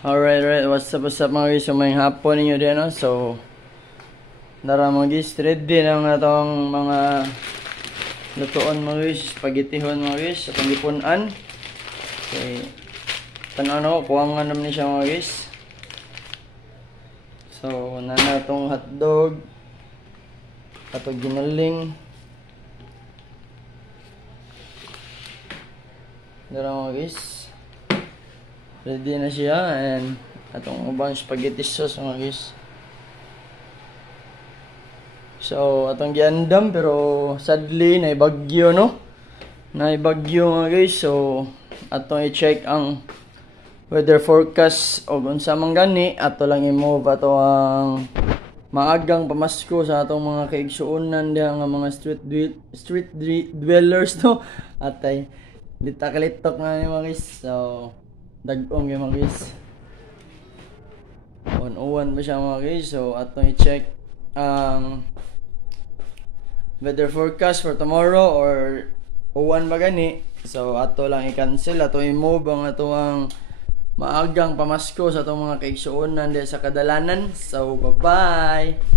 Alright, what's up mga guys? So, may hapon ninyo din, no? So, nara mga guys, ready na nga itong mga lutoon mga guys, spaghettihon mga guys, sa pangipunan. Okay, tanaw na ko, kuha nga naman siya mga guys. So, nana itong hotdog, atong ginaling. Nara mga guys, ready na siya, and atong ubang spaghetti sauce mga guys. So, atong giandam pero sadly naibagyo, no? Naibagyo mga guys. So, atong i-check ang weather forecast o unsa man gani, ato lang i-move ato ang maagang pamasko sa atong mga kaigsuonan diha nga mga street dwellers, no? Atay litak-litok nga ni mga guys. So, dagong yung mga guys. 101 ba siya mga guys? So, atong i-check ang weather forecast for tomorrow or uwan ba gani. So, ato lang i-cancel, ato i-move ang ato ang maagang pamasko sa atong mga kaigsuonan diha sa kadalanan. So, bye-bye!